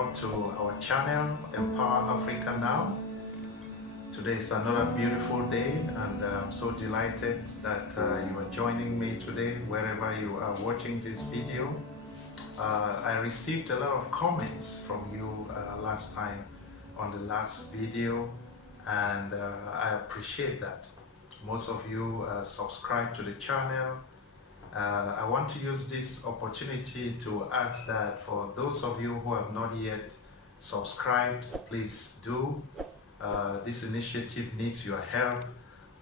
all to our channel, Empower Africa Now. Today is another beautiful day, and I'm so delighted that you are joining me today, wherever you are watching this video. I received a lot of comments from you last time on the last video, and I appreciate that. Most of you subscribe to the channel. I want to use this opportunity to ask that for those of you who have not yet subscribed, please do. This initiative needs your help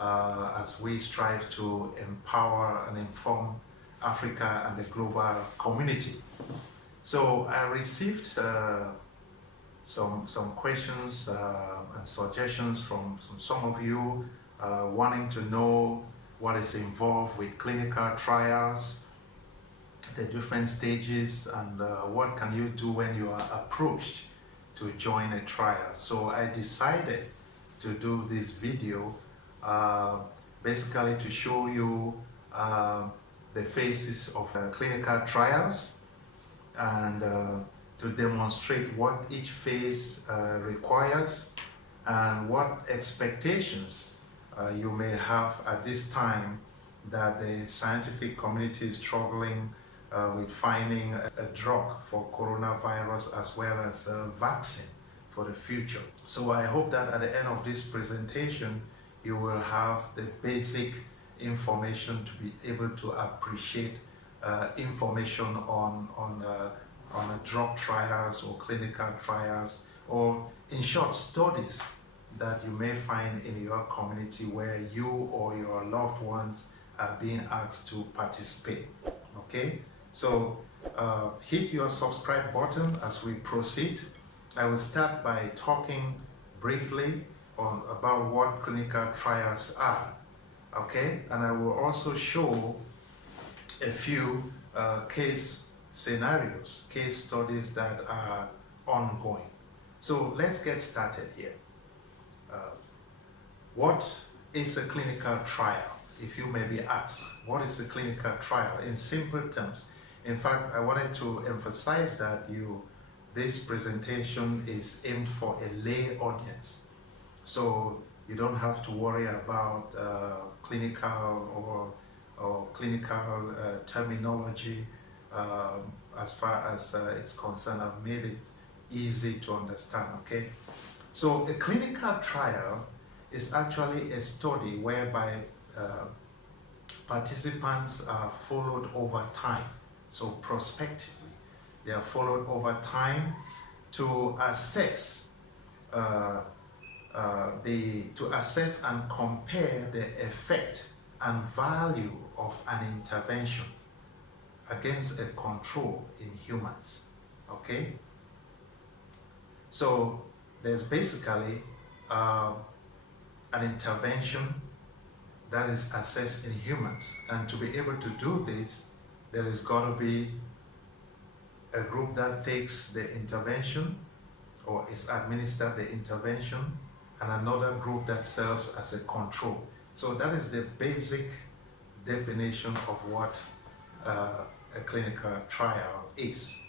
as we strive to empower and inform Africa and the global community. So I received some questions and suggestions from some of you wanting to know what is involved with clinical trials, the different stages, and what can you do when you are approached to join a trial. So I decided to do this video basically to show you the phases of clinical trials and to demonstrate what each phase requires and what expectations you may have at this time that the scientific community is struggling with finding a drug for coronavirus as well as a vaccine for the future. So I hope that at the end of this presentation you will have the basic information to be able to appreciate information on drug trials or clinical trials, or in short, studies that you may find in your community where you or your loved ones are being asked to participate. Okay, so hit your subscribe button as we proceed. I will start by talking briefly about what clinical trials are. Okay, and I will also show a few case scenarios, case studies that are ongoing. So let's get started here. What is a clinical trial? If you may be asked, what is a clinical trial? In simple terms, in fact, I wanted to emphasize that this presentation is aimed for a lay audience. So you don't have to worry about clinical or clinical terminology as far as it's concerned. I've made it easy to understand, okay? So a clinical trial is actually a study whereby participants are followed over time. So prospectively, they are followed over time to assess and compare the effect and value of an intervention against a control in humans. Okay? So there's basically an intervention that is assessed in humans, and to be able to do this, there is got to be a group that takes the intervention or is administered the intervention, and another group that serves as a control. So that is the basic definition of what a clinical trial is.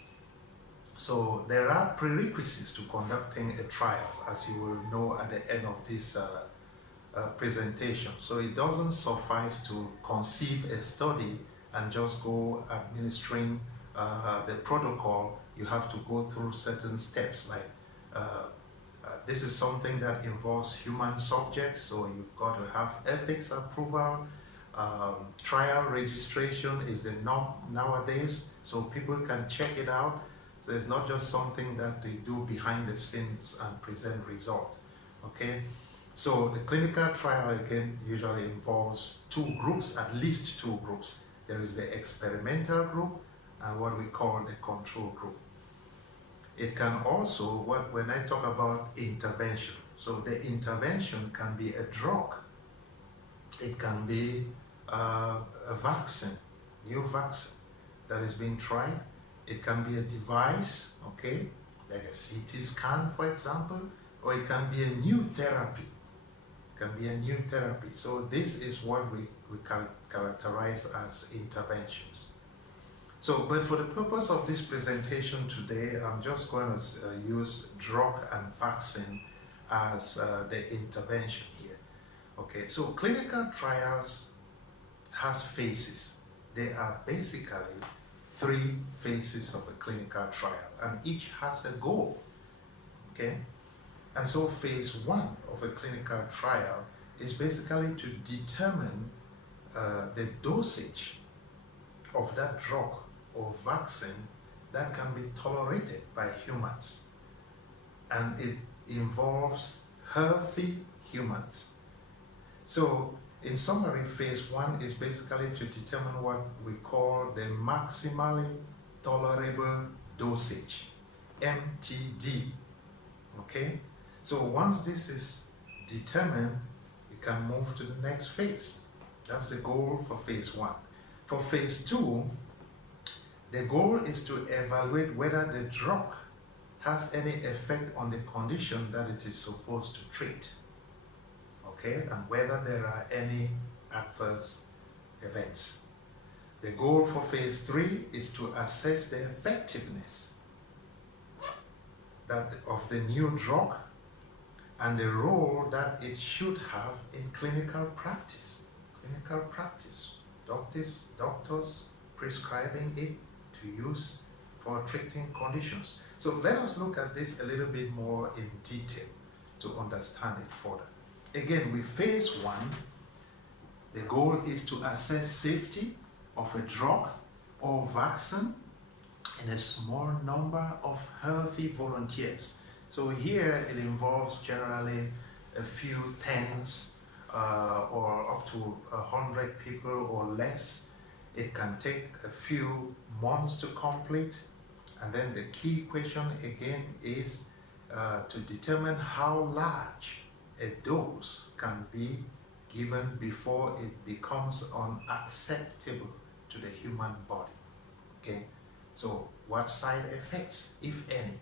So there are prerequisites to conducting a trial, as you will know at the end of this presentation. So it doesn't suffice to conceive a study and just go administering the protocol. You have to go through certain steps, like this is something that involves human subjects, so you've got to have ethics approval. Trial registration is the norm nowadays, so people can check it out. So it's not just something that they do behind the scenes and present results. Okay, so the clinical trial again usually involves two groups, at least two groups. There is the experimental group and what we call the control group. It can also, when I talk about intervention, so the intervention can be a drug, it can be a vaccine, new vaccine that is being tried. It can be a device, okay, like a CT scan, for example, or it can be a new therapy. It can be a new therapy. So this is what we characterize as interventions. So, but for the purpose of this presentation today, I'm just going to use drug and vaccine as the intervention here. Okay, so clinical trials has phases. There are basically 3 phases of a clinical trial, and each has a goal. Okay, and so phase 1 of a clinical trial is basically to determine the dosage of that drug or vaccine that can be tolerated by humans, and it involves healthy humans. So in summary, phase 1 is basically to determine what we call the maximally tolerable dosage, MTD. Okay, so once this is determined, we can move to the next phase. That's the goal for phase 1. For phase 2, the goal is to evaluate whether the drug has any effect on the condition that it is supposed to treat. Okay, and whether there are any adverse events. The goal for phase 3 is to assess the effectiveness of the new drug and the role that it should have in clinical practice. Clinical practice. Doctors prescribing it to use for treating conditions. So let us look at this a little bit more in detail to understand it further. Again, with phase 1, the goal is to assess safety of a drug or vaccine in a small number of healthy volunteers. So here it involves generally a few tens or up to 100 people or less. It can take a few months to complete. And then the key question again is to determine how large a dose can be given before it becomes unacceptable to the human body. Okay, so what side effects, if any,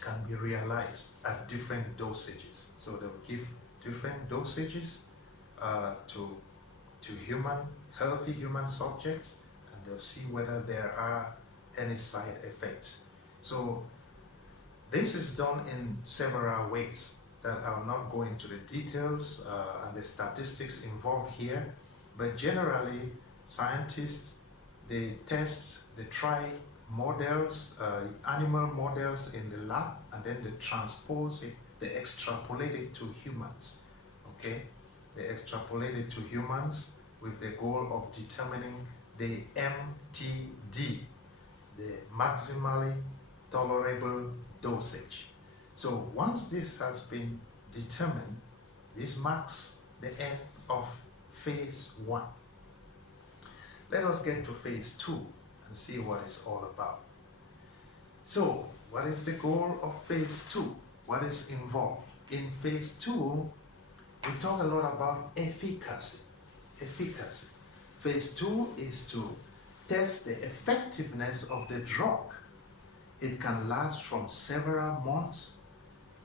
can be realized at different dosages? So they will give different dosages to healthy human subjects, and they'll see whether there are any side effects. So this is done in several ways that I'll not go into the details and the statistics involved here, but generally scientists, they try models, animal models in the lab, and then they transpose it, they extrapolate it to humans. Okay, they extrapolate it to humans with the goal of determining the MTD, the maximally tolerable dosage. So once this has been determined, this marks the end of phase 1. Let us get to phase 2 and see what it's all about. So what is the goal of phase 2? What is involved? In phase 2, we talk a lot about efficacy. Phase 2 is to test the effectiveness of the drug. It can last from several months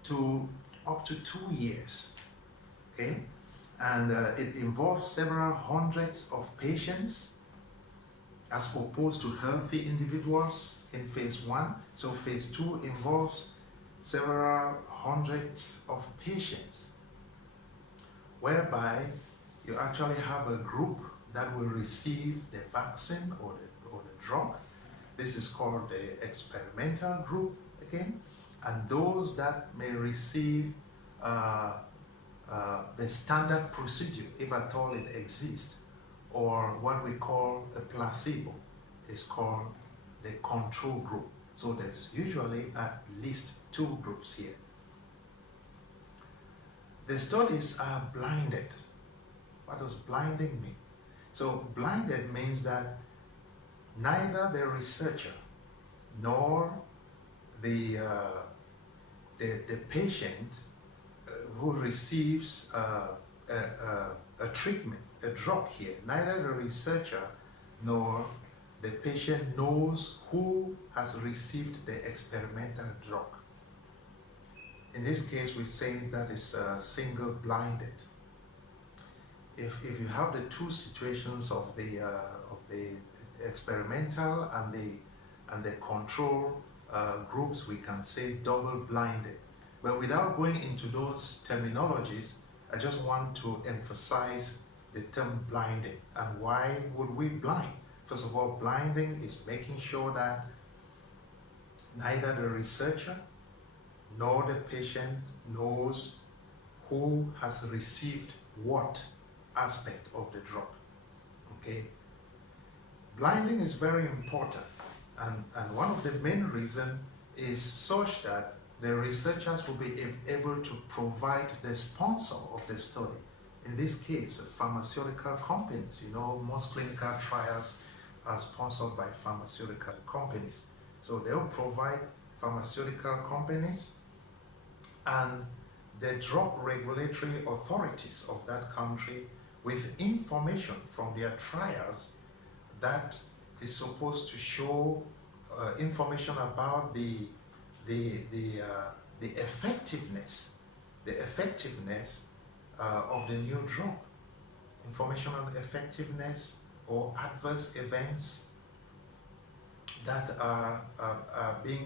to up to 2 years. Okay, and it involves several hundreds of patients as opposed to healthy individuals in phase 1. So phase 2 involves several hundreds of patients, whereby you actually have a group that will receive the vaccine or the drug. This is called the experimental group again, and those that may receive the standard procedure, if at all it exists, or what we call a placebo, is called the control group. So there's usually at least 2 groups here. The studies are blinded. What does blinding mean? So blinded means that neither the researcher nor the patient who receives a treatment, a drug here, neither the researcher nor the patient knows who has received the experimental drug. In this case, we say that is single blinded. If you have the 2 situations of the experimental and the control groups, we can say double-blinded. But without going into those terminologies, I just want to emphasize the term blinding. And why would we blind? First of all, blinding is making sure that neither the researcher nor the patient knows who has received what aspect of the drug. Okay? Blinding is very important, and one of the main reasons is such that the researchers will be able to provide the sponsor of the study. In this case, pharmaceutical companies. You know, most clinical trials are sponsored by pharmaceutical companies. So they'll provide pharmaceutical companies and the drug regulatory authorities of that country with information from their trials that is supposed to show information about the effectiveness of the new drug, information on effectiveness or adverse events that are being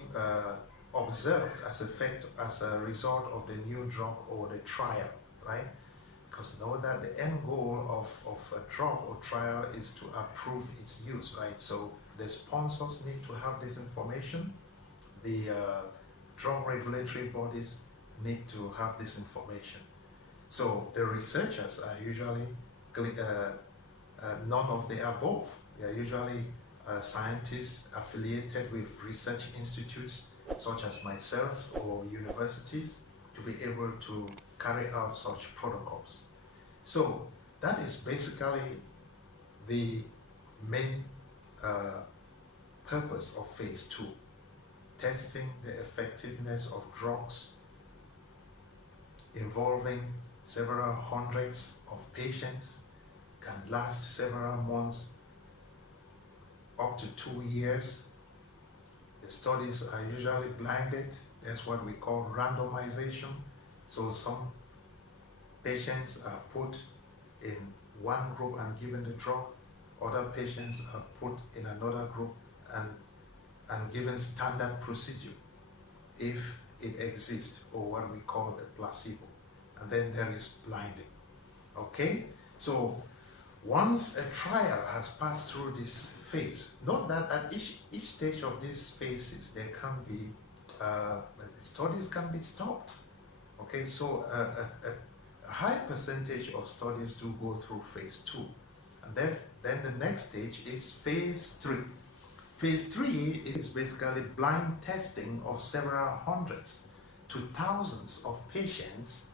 observed as a result of the new drug or the trial, right? Because know that the end goal of a drug or trial is to approve its use, right? So the sponsors need to have this information. The drug regulatory bodies need to have this information. So the researchers are usually none of the above. They are usually scientists affiliated with research institutes such as myself or universities to be able to carry out such protocols. So that is basically the main purpose of phase 2, testing the effectiveness of drugs involving several hundreds of patients, can last several months, up to 2 years. The studies are usually blinded. That's what we call randomization. So some patients are put in one group and given the drug. Other patients are put in another group and given standard procedure if it exists, or what we call the placebo. And then there is blinding. Okay? So once a trial has passed through this phase, note that at each stage of these phases, there can be, studies can be stopped. Okay, so a high percentage of studies do go through phase 2. And then the next stage is phase 3. Phase 3 is basically blind testing of several hundreds to thousands of patients.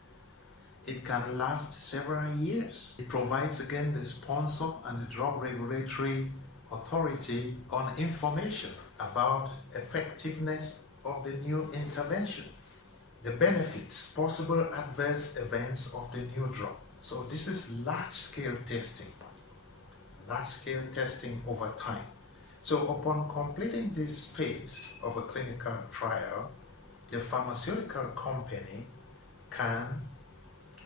It can last several years. It provides again the sponsor and the drug regulatory authority on information about effectiveness of the new intervention, the benefits, possible adverse events of the new drug. So this is large-scale testing over time. So upon completing this phase of a clinical trial, the pharmaceutical company can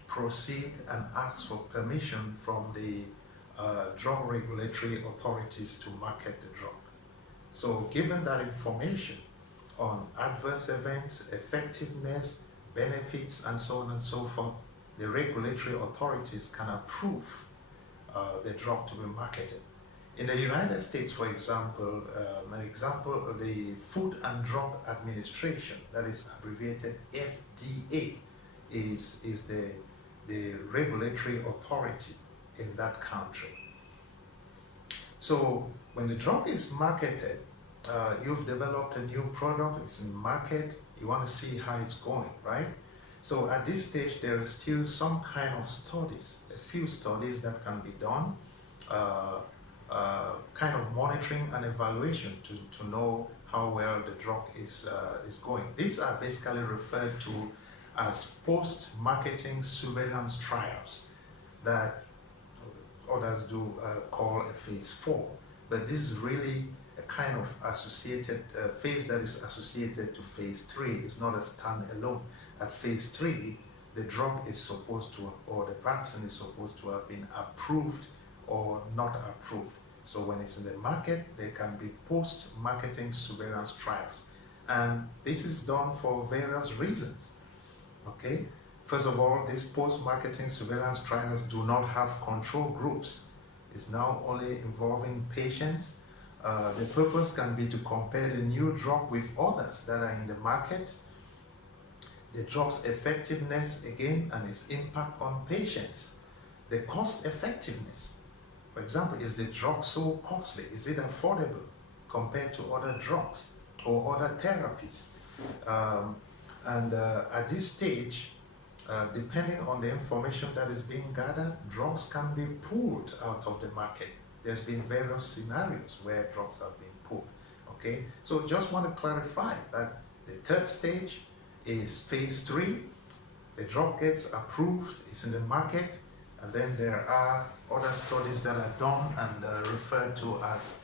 proceed and ask for permission from the drug regulatory authorities to market the drug. So given that information on adverse events, effectiveness, benefits, and so on and so forth, the regulatory authorities can approve the drug to be marketed. In the United States, for example, the Food and Drug Administration, that is abbreviated FDA, is the regulatory authority in that country. So when the drug is marketed, you've developed a new product, it's in market, you want to see how it's going, right? So at this stage, there is still some kind of studies, a few studies that can be done, kind of monitoring and evaluation to know how well the drug is going. These are basically referred to as post-marketing surveillance trials that others do call a phase 4. But this is really a kind of associated phase that is associated to phase 3. It's not a standalone. At phase 3, the drug is supposed to, or the vaccine is supposed to have been approved or not approved. So when it's in the market, there can be post-marketing surveillance trials. And this is done for various reasons, okay? First of all, these post-marketing surveillance trials do not have control groups. It's now only involving patients. The purpose can be to compare the new drug with others that are in the market, the drug's effectiveness again, and its impact on patients, the cost effectiveness. For example, is the drug so costly? Is it affordable compared to other drugs or other therapies? At this stage, depending on the information that is being gathered, drugs can be pulled out of the market. There's been various scenarios where drugs have been pulled, okay? So just want to clarify that the third stage is phase 3. The drug gets approved, it's in the market, and then there are other studies that are done and referred to as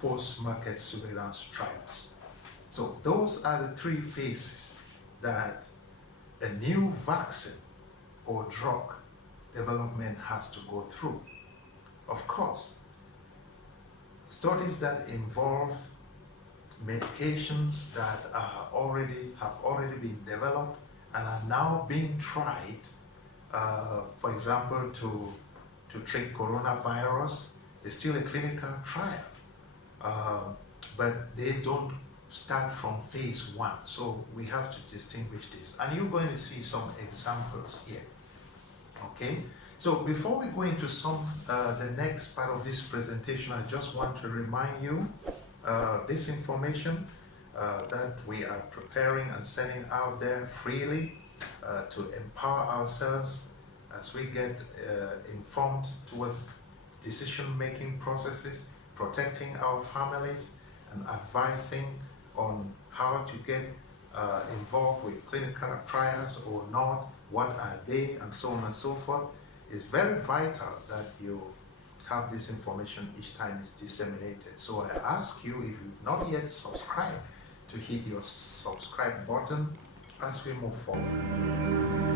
post-market surveillance trials. So those are the 3 phases that a new vaccine or drug development has to go through. Of course, studies that involve medications that have already been developed and are now being tried, for example, to treat coronavirus, is still a clinical trial, but they don't start from phase 1. So we have to distinguish this. And you're going to see some examples here. Okay? So before we go into the next part of this presentation, I just want to remind you this information that we are preparing and sending out there freely to empower ourselves as we get informed towards decision-making processes, protecting our families, and advising on how to get involved with clinical trials or not, what are they, and so on and so forth. It's very vital that you have this information each time it's disseminated. So I ask you, if you've not yet subscribed, to hit your subscribe button as we move forward.